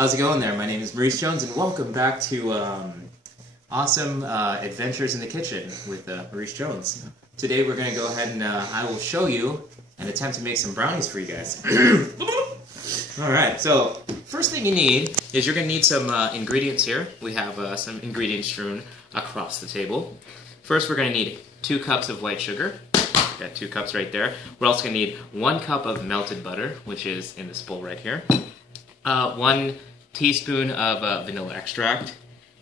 How's it going there? My name is Maurice Jones, and welcome back to awesome adventures in the kitchen with Maurice Jones. Today we're going to go ahead and I will show you and attempt to make some brownies for you guys. Alright, so first thing you need is you're going to need some ingredients here. We have some ingredients strewn across the table. First we're going to need 2 cups of white sugar. Got 2 cups right there. We're also going to need 1 cup of melted butter, which is in this bowl right here. 1 teaspoon of vanilla extract,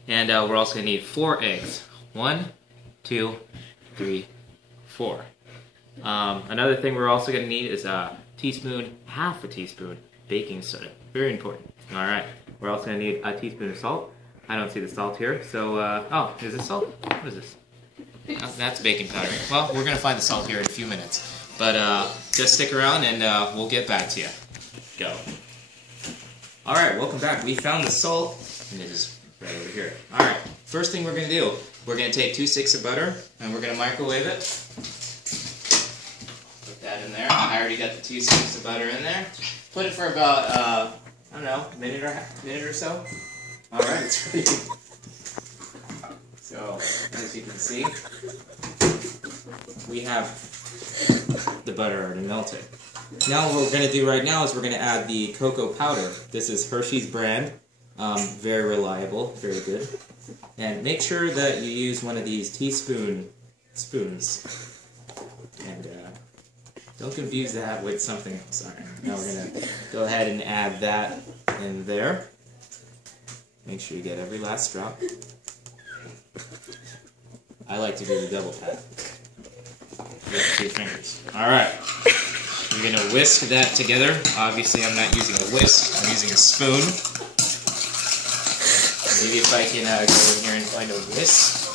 and we're also going to need 4 eggs. 1, 2, 3, 4. Another thing we're also going to need is half a teaspoon baking soda. Very important. Alright, we're also going to need a teaspoon of salt. I don't see the salt here, so, oh, is this salt? What is this? Oh, that's baking powder. Well, we're going to find the salt here in a few minutes. But just stick around and we'll get back to you. Go. Alright, welcome back. We found the salt, and it is right over here. Alright, first thing we're going to do, we're going to take 2 sticks of butter, and we're going to microwave it. Put that in there. I already got the 2 sticks of butter in there. Put it for about, I don't know, a minute or so. Alright, it's ready. So, as you can see, we have the butter already melted. Now what we're going to do right now is we're going to add the cocoa powder. This is Hershey's brand. Very reliable, very good. And make sure that you use one of these teaspoon spoons. And don't confuse that with something else. Alright, now we're going to go ahead and add that in there. Make sure you get every last drop. I like to do the double pat. With 2 fingers. Alright. We're going to whisk that together. Obviously, I'm not using a whisk. I'm using a spoon. Maybe if I can go in here and find a whisk.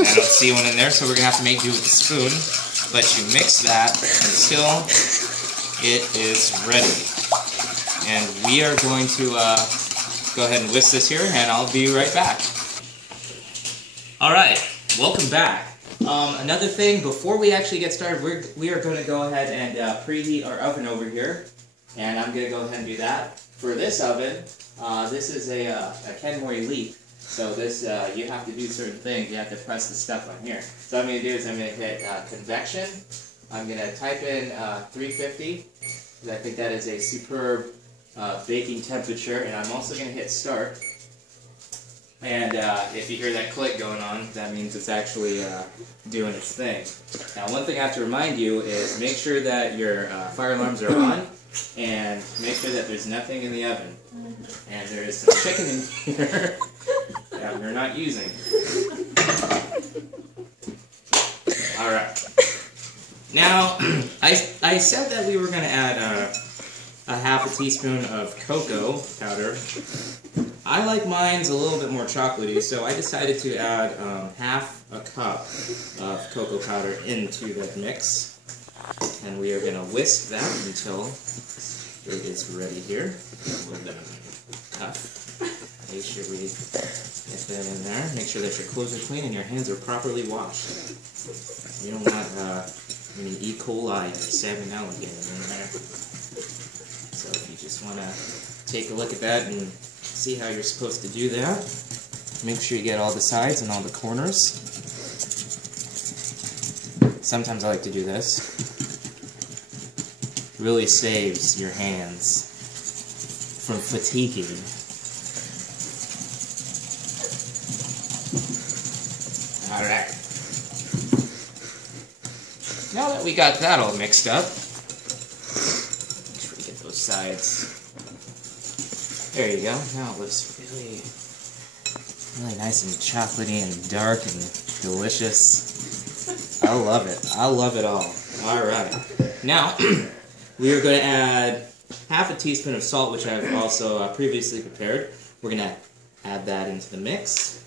I don't see one in there, so we're going to have to make do with the spoon. But you mix that until it is ready. And we are going to go ahead and whisk this here, and I'll be right back. Alright, welcome back. Another thing, before we actually get started, we are going to go ahead and preheat our oven over here. And I'm going to go ahead and do that. For this oven, this is a Kenmore Elite. So this, you have to do certain things. You have to press the stuff on here. So what I'm going to do is I'm going to hit convection. I'm going to type in 350. Because I think that is a superb baking temperature. And I'm also going to hit start. And if you hear that click going on, that means it's actually doing its thing. Now, one thing I have to remind you is make sure that your fire alarms are on, and make sure that there's nothing in the oven. And there is some chicken in here that we're not using. Alright. Now, I said that we were going to add a half a teaspoon of cocoa powder. I like mine's a little bit more chocolatey, so I decided to add half a cup of cocoa powder into that mix. And we are going to whisk that until it is ready here. With the cup. Make sure we get that in there. Make sure that your clothes are clean and your hands are properly washed. You don't want any E. coli or salmonella getting in there. So if you just want to take a look at that and see how you're supposed to do that. Make sure you get all the sides and all the corners. Sometimes I like to do this. Really saves your hands from fatiguing. Alright. Now that we got that all mixed up, make sure we get those sides. There you go. Now it looks really nice and chocolatey and dark and delicious. I love it. I love it all. Alright. Now, we are going to add half a teaspoon of salt, which I've also previously prepared. We're going to add that into the mix.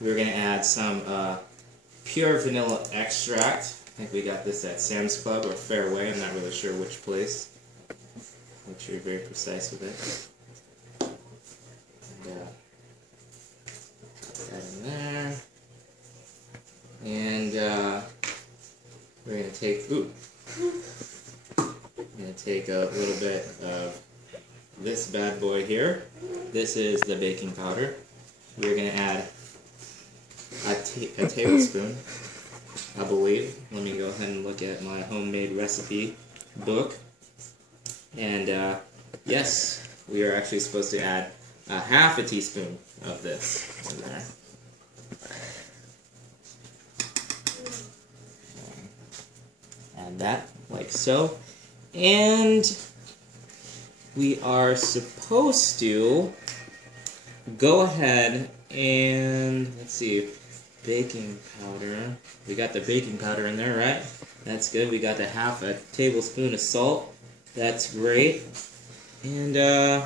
We're going to add some pure vanilla extract. I think we got this at Sam's Club or Fairway. I'm not really sure which place. Make sure you're very precise with it. Put that in there. And we're going to take a little bit of this bad boy here. This is the baking powder. We're going to add a tablespoon, I believe. Let me go ahead and look at my homemade recipe book. And yes, we are actually supposed to add a half a teaspoon of this in there. Add that like so. And we are supposed to go ahead and, let's see, baking powder. We got the baking powder in there, right? That's good. We got the half a tablespoon of salt. That's great. And let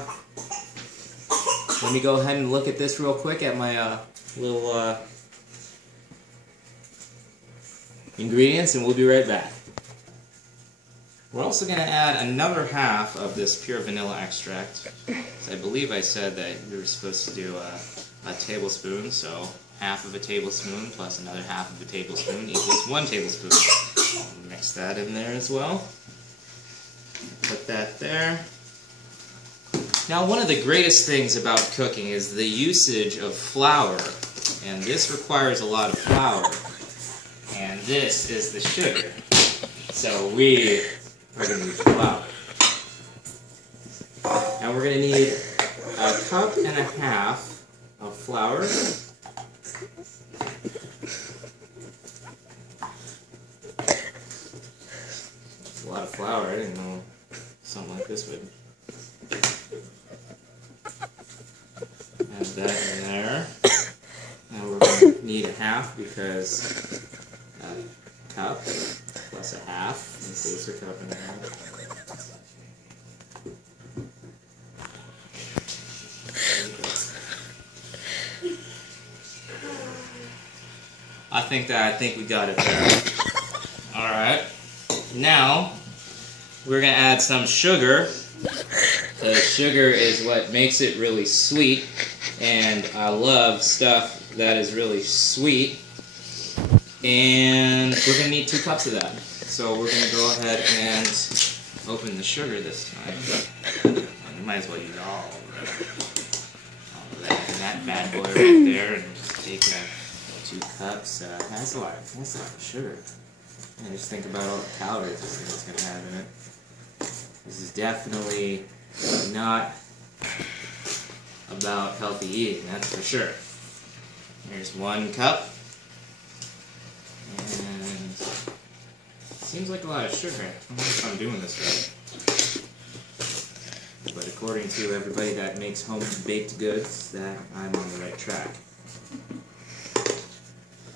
me go ahead and look at this real quick at my little ingredients, and we'll be right back. We're also going to add another half of this pure vanilla extract. So I believe I said that we were supposed to do a tablespoon, so half of a tablespoon plus another half of a tablespoon equals 1 tablespoon. I'll mix that in there as well. Put that there. Now, one of the greatest things about cooking is the usage of flour, and this requires a lot of flour, and this is the sugar. So we are going to use flour. Now we're going to need a cup and a half of flour. That's a lot of flour. I didn't know something like this would. Add that in there. Now we're going to need a half because a cup plus a half equals a cup and a half. I think we got it there. Alright. Now we're gonna add some sugar. The sugar is what makes it really sweet, and I love stuff that is really sweet. And we're going to need 2 cups of that. So we're going to go ahead and open the sugar this time. You might as well use all of that. And that bad boy right there. And just take 2 cups. That's a lot of sugar. And just think about all the calories this thing is going to have in it. This is definitely not about healthy eating, that's for sure. Here's 1 cup. And it seems like a lot of sugar. I don't know if I'm doing this right. But according to everybody that makes home-baked goods, that I'm on the right track.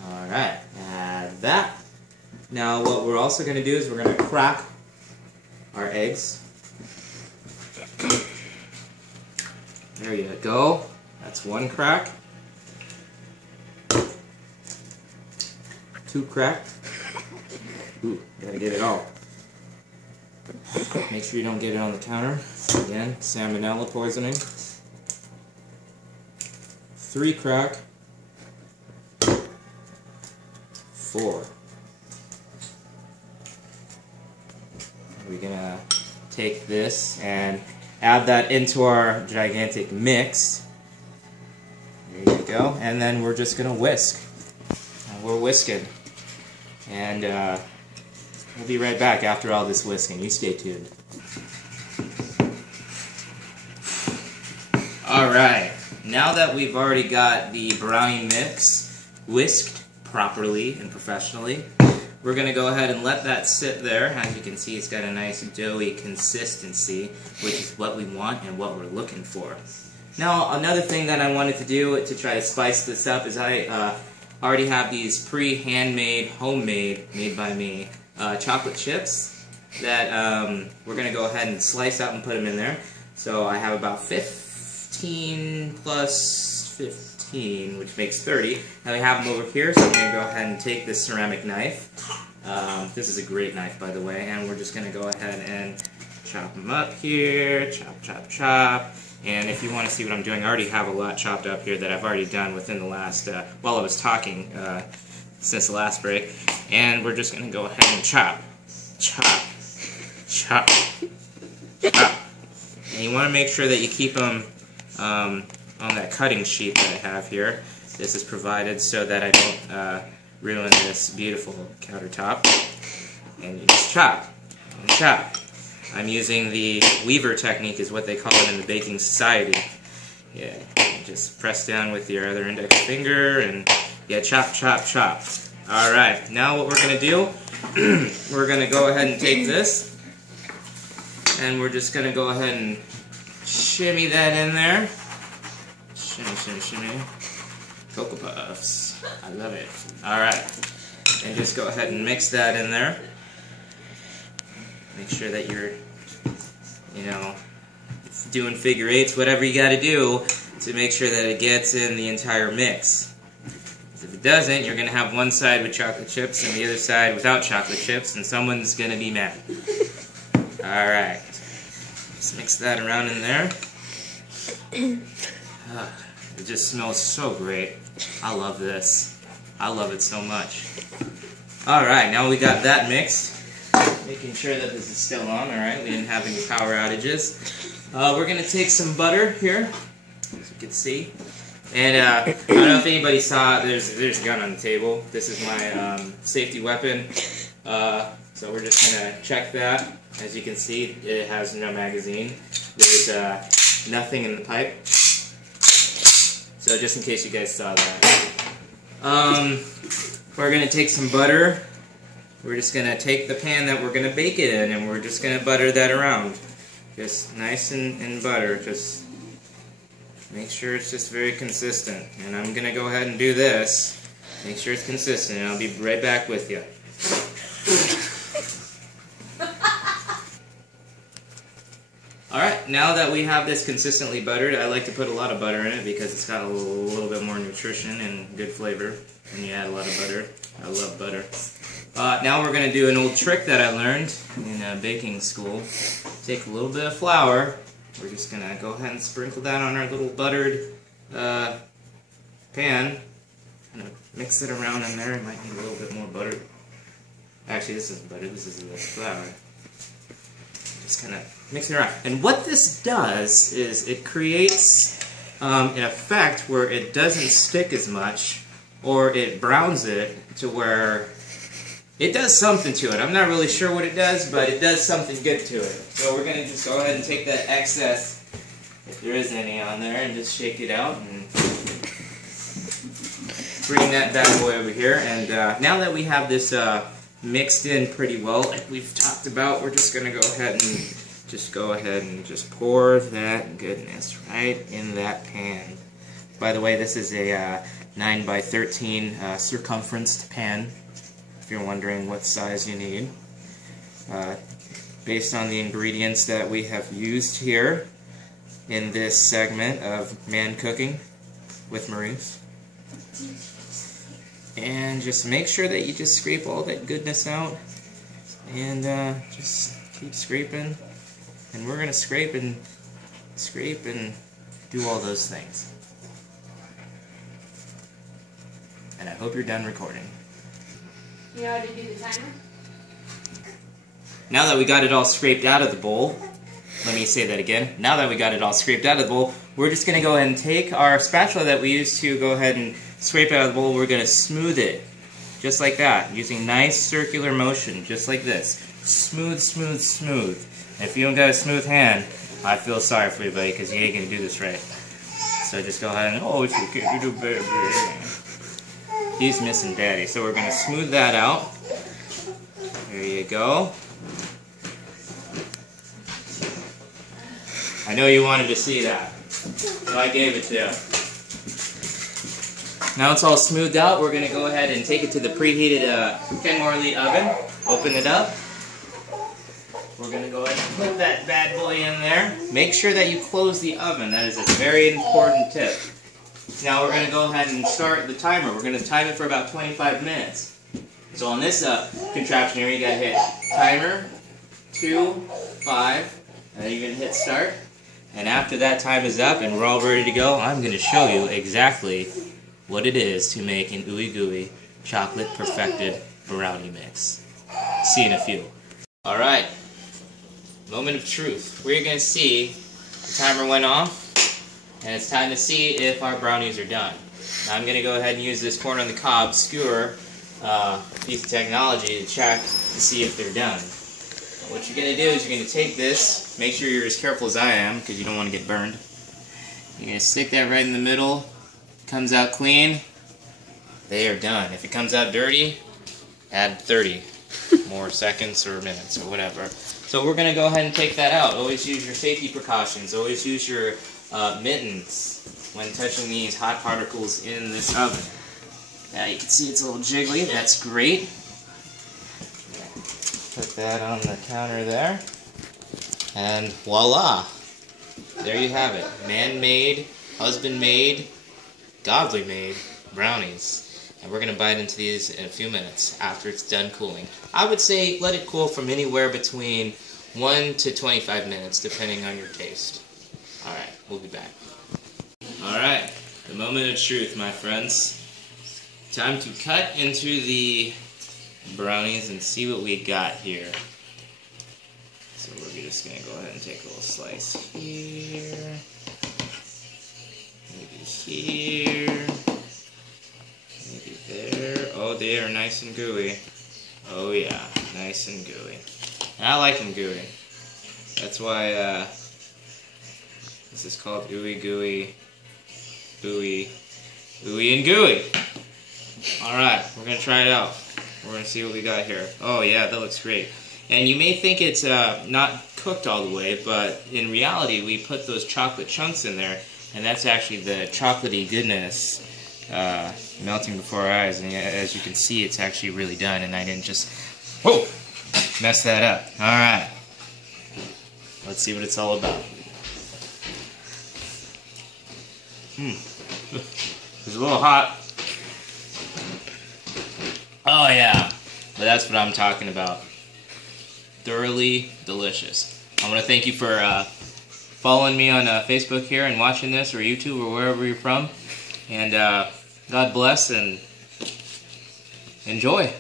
Alright, add that. Now what we're also going to do is we're going to crack our eggs. There you go. That's 1 crack. 2 cracked. Ooh, gotta get it all. Make sure you don't get it on the counter. Again, salmonella poisoning. 3 crack. 4. We're gonna take this and add that into our gigantic mix. There you go. And then we're just gonna whisk. And we're whisking. And we'll be right back after all this whisking. You stay tuned. Alright, now that we've already got the brownie mix whisked properly and professionally, we're going to go ahead and let that sit there. As you can see, it's got a nice doughy consistency, which is what we want and what we're looking for. Now, another thing that I wanted to do to try to spice this up is I already have these pre-handmade, homemade, made by me, chocolate chips that we're going to go ahead and slice out and put them in there. So I have about 15 plus 15, which makes 30. Now we have them over here, so I'm going to go ahead and take this ceramic knife. This is a great knife, by the way, and we're just going to go ahead and chop them up here, chop, chop, chop. And if you want to see what I'm doing, I already have a lot chopped up here that I've already done within the last, while I was talking, since the last break. And we're just going to go ahead and chop, chop, chop, chop. And you want to make sure that you keep them on that cutting sheet that I have here. This is provided so that I don't ruin this beautiful countertop. And you just chop and chop. I'm using the Weaver technique, is what they call it in the baking society. Yeah, you just press down with your other index finger and yeah, chop, chop, chop. Alright, now what we're going to do, we're going to go ahead and take this, and we're just going to go ahead and shimmy that in there. Shimmy, shimmy, shimmy. Cocoa Puffs. I love it. Alright, and just go ahead and mix that in there. Make sure that you're, doing figure eights, whatever you got to do to make sure that it gets in the entire mix. If it doesn't, you're going to have one side with chocolate chips and the other side without chocolate chips, and someone's going to be mad. Alright. Just mix that around in there. It just smells so great. I love this. I love it so much. Alright, now we got that mixed. Making sure that this is still on, alright? We didn't have any power outages. We're going to take some butter here, as you can see. And I don't know if anybody saw, there's a gun on the table. This is my safety weapon. So we're just going to check that. As you can see, it has no magazine. There's nothing in the pipe. So just in case you guys saw that. We're going to take some butter. We're just going to take the pan that we're going to bake it in, and we're just going to butter that around. Just nice and butter. Just make sure it's just very consistent. And I'm going to go ahead and do this. Make sure it's consistent, and I'll be right back with you. Alright, now that we have this consistently buttered, I like to put a lot of butter in it because it's got a little bit more nutrition and good flavor when you add a lot of butter. I love butter. Now we're going to do an old trick that I learned in baking school. Take a little bit of flour. We're just going to go ahead and sprinkle that on our little buttered pan. Kind of mix it around in there. It might need a little bit more butter. Actually, this isn't butter. This is the flour. Just kind of mix it around. And what this does is it creates an effect where it doesn't stick as much, or it browns it to where it does something to it. I'm not really sure what it does, but it does something good to it. So we're going to just go ahead and take that excess, if there is any on there, and just shake it out and bring that bad boy over here. And now that we have this mixed in pretty well, like we've talked about, we're just going to go ahead and just pour that goodness right in that pan. By the way, this is a 9 by 13 circumferenced pan, if you're wondering what size you need. Based on the ingredients that we have used here in this segment of Man Cooking with Maurice. And just make sure that you just scrape all that goodness out, and just keep scraping. And we're going to scrape and do all those things. And I hope you're done recording. You know how to do the timer? Now that we got it all scraped out of the bowl, let me say that again. Now that we got it all scraped out of the bowl, we're just going to go ahead and take our spatula that we used to go ahead and scrape out of the bowl. We're going to smooth it, just like that, using nice circular motion, just like this. Smooth, smooth, smooth. And if you don't got a smooth hand, I feel sorry for you, buddy, because you ain't going to do this right. So just go ahead and, oh, it's okay, you do better. He's missing daddy. So we're going to smooth that out. There you go. I know you wanted to see that, so I gave it to you. Now it's all smoothed out, we're going to go ahead and take it to the preheated Kenmore oven. Open it up. We're going to go ahead and put that bad boy in there. Make sure that you close the oven. That is a very important tip. Now we're going to go ahead and start the timer. We're going to time it for about 25 minutes. So on this contraption here, you got to hit timer, 2, 5, and then you're going to hit start. And after that time is up and we're all ready to go, I'm going to show you exactly what it is to make an ooey gooey chocolate perfected brownie mix. See you in a few. Alright, moment of truth. We're going to see timer went off, and it's time to see if our brownies are done. Now I'm going to go ahead and use this corn on the cob skewer piece of technology to check to see if they're done. What you're going to do is you're going to take this, make sure you're as careful as I am because you don't want to get burned. You're going to stick that right in the middle. Comes out clean, they are done. If it comes out dirty, add 30 more seconds or minutes or whatever. So we're going to go ahead and take that out. Always use your safety precautions. Always use your mittens when touching these hot particles in this oven. Now you can see it's a little jiggly. That's great. Put that on the counter there. And voila! There you have it. Man-made, husband-made, godly-made brownies. And we're going to bite into these in a few minutes after it's done cooling. I would say let it cool from anywhere between 1 to 25 minutes, depending on your taste. Alright, we'll be back. Alright, the moment of truth, my friends. Time to cut into the brownies and see what we got here. So we're just going to go ahead and take a little slice here. Maybe here. Maybe there. Oh, they are nice and gooey. Oh yeah, nice and gooey. And I like them gooey. That's why this is called ooey gooey, ooey, ooey and gooey. Alright, we're going to try it out. We're going to see what we got here. Oh yeah, that looks great. And you may think it's not cooked all the way, but in reality we put those chocolate chunks in there, and that's actually the chocolatey goodness melting before our eyes. And as you can see, it's actually really done, and I didn't just mess that up. Alright, let's see what it's all about. It's a little hot. Oh yeah, but that's what I'm talking about. Thoroughly delicious. I want to thank you for following me on Facebook here and watching this, or YouTube, or wherever you're from. And God bless and enjoy.